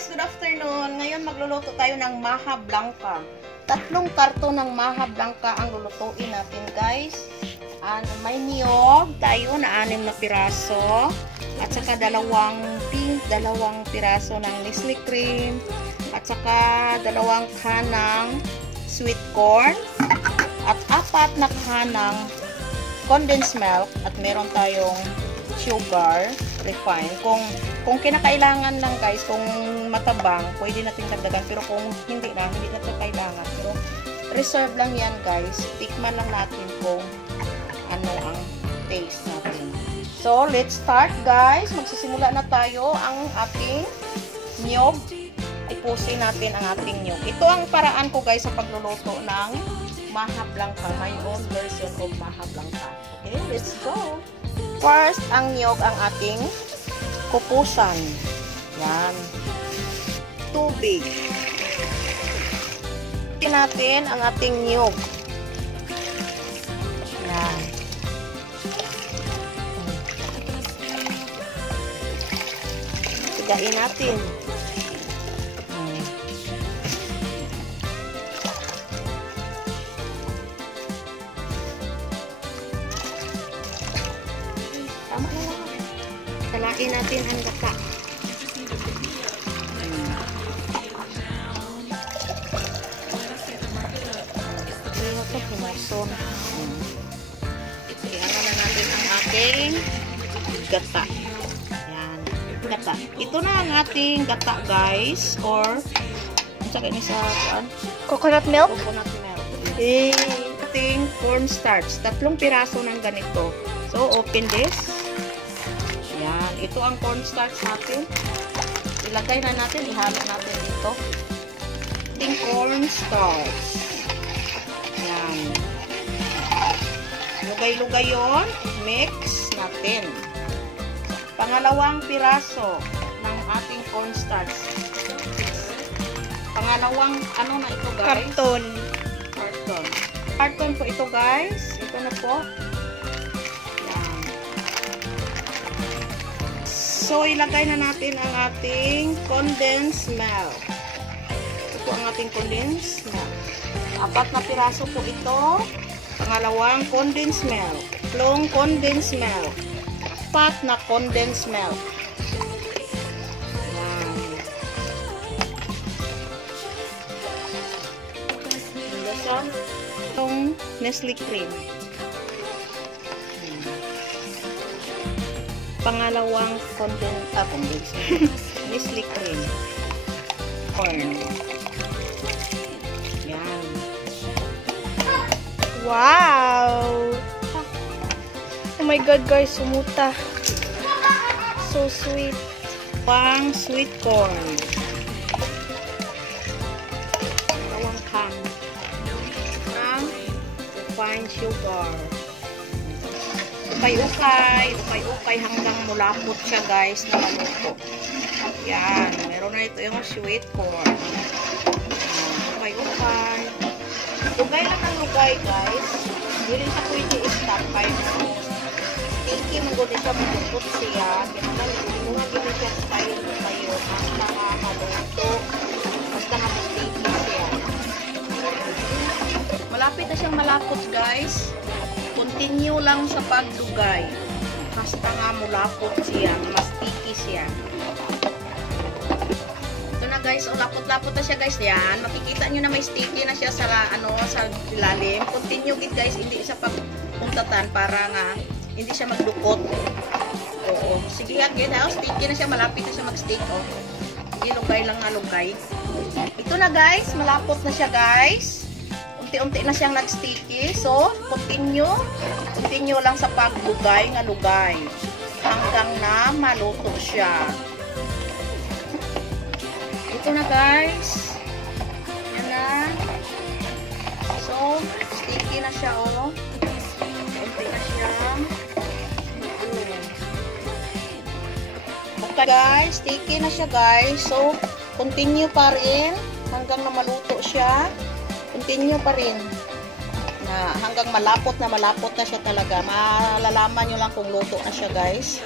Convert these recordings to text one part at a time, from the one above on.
guys, good afternoon. Ngayon magluluto tayo ng maha blanca. 3 karton ng maha blanca ang lulutuin natin, guys. May niyog tayo na 6 na piraso. At saka dalawang piraso ng Nestle cream. At saka 2 kanang sweet corn. At 4 na kanang condensed milk. At meron tayong sugar refined. Kung kinakailangan lang, guys, kung matabang, pwede natin dagdagan. Pero kung hindi na ito kailangan. Pero reserve lang yan, guys. Tikman lang natin kung ano ang taste natin. So, let's start, guys. Magsisimula na tayo ang ating niyog. Ipusin natin ang ating niyog. Ito ang paraan ko, guys, sa pagluluto ng maha blanca. My own version of maha blanca. Okay, let's go. First, ang niyog ang ating kupusan. Yan. Tubig. Tingnan natin ang ating niyog. Yan. Sigain natin. Tama na lang. Salain natin ang gata. Ito pumason. Iyan na natin ang ating gata. Yan. Gata. Ito na ang ating gata, guys. Or, saka ni sa Coconut milk? Coconut milk. Ating cornstarch. 3 piraso ng ganito. So, open this. Yan. Ito ang cornstarch natin. Ilagay na natin. Ihalo natin dito. Ating cornstarch. Yan. Lugay-lugay yun. Mix natin. Pangalawang piraso ng ating cornstarch. Pangalawang, ano na ito, guys? Karton. Karton. Karton po ito, guys. Ito na po. Yan. So, ilagay na natin ang ating condensed milk. Ito po ang ating condensed milk. 4 na piraso po ito. Pangalawang condensed milk. 3 condensed milk. 4 na condensed milk. Yan. Itong Nestle cream. Pangalawang condensed Nestle cream. Corn. Yan. Wow! Oh my God, guys, sumuta. So sweet. Pang sweet corn. Dalawang can ng refined sugar. Ukay-ukay hanggang mulapot siya, guys, na maluto. Yan. Meron na ito yung sweet corn. Ukay-ukay. Lugay lang ang lugay, guys. Hindi rin siya pwede i-stop kayo. Sticky, magod siya, magupot siya. Mga gini siya tayo ang nakakaluto. Basta nga sticky siya. Malapit na siyang malapot, guys. Continue lang sa pagdugay. Basta nga mulapot siya. Mas sticky siya. Guys, so lapot-lapot na siya, guys. Yan, makikita nyo na may sticky na siya sa sa ilalim. Continue gid, guys, hindi siya pagpuntatan para nga hindi siya magdukot. Oo, sige agad, sticky na siya, malapit na siya mag-stick. Oh. Sige, lugay lang nga lugay. Ito na, guys, malapot na siya, guys. Unti-unti na siyang nag-sticky. So, continue lang sa paglugay nga lugay hanggang na maluto siya. Ito na, guys. Yan na. So, sticky na siya, oh. Unti na siya. Okay, guys. Sticky na siya, guys. So, continue pa rin hanggang na maluto siya. Continue pa rin. Hanggang malapot na siya talaga. Malalaman nyo lang kung luto na siya, guys.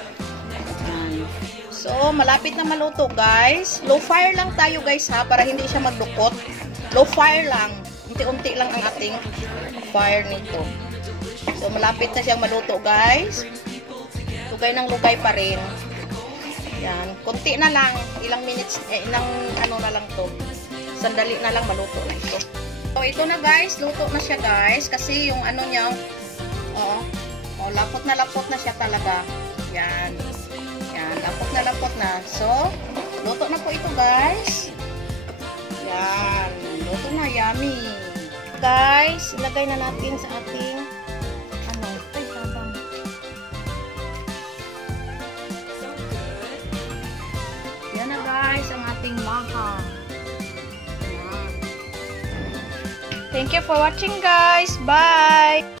So, malapit na maluto, guys. Low fire lang tayo, guys, ha, para hindi siya magdukot. Low fire lang. Unti-unti lang ang ating fire nito. So, malapit na siyang maluto, guys. Lugay ng lugay pa rin. Yan. Kunti na lang. Ilang minutes, ilang ano na lang to. Sandali na lang maluto na ito. So, ito na, guys. Luto na siya, guys. Kasi yung ano niya, lapot na siya talaga. Yan. Yan. Lapot na. So, luto na po ito, guys. Yan. Luto na. Yummy. Guys, ilagay na natin sa ating sabang. Yan na, guys, ang ating maha. Yan. Thank you for watching, guys. Bye!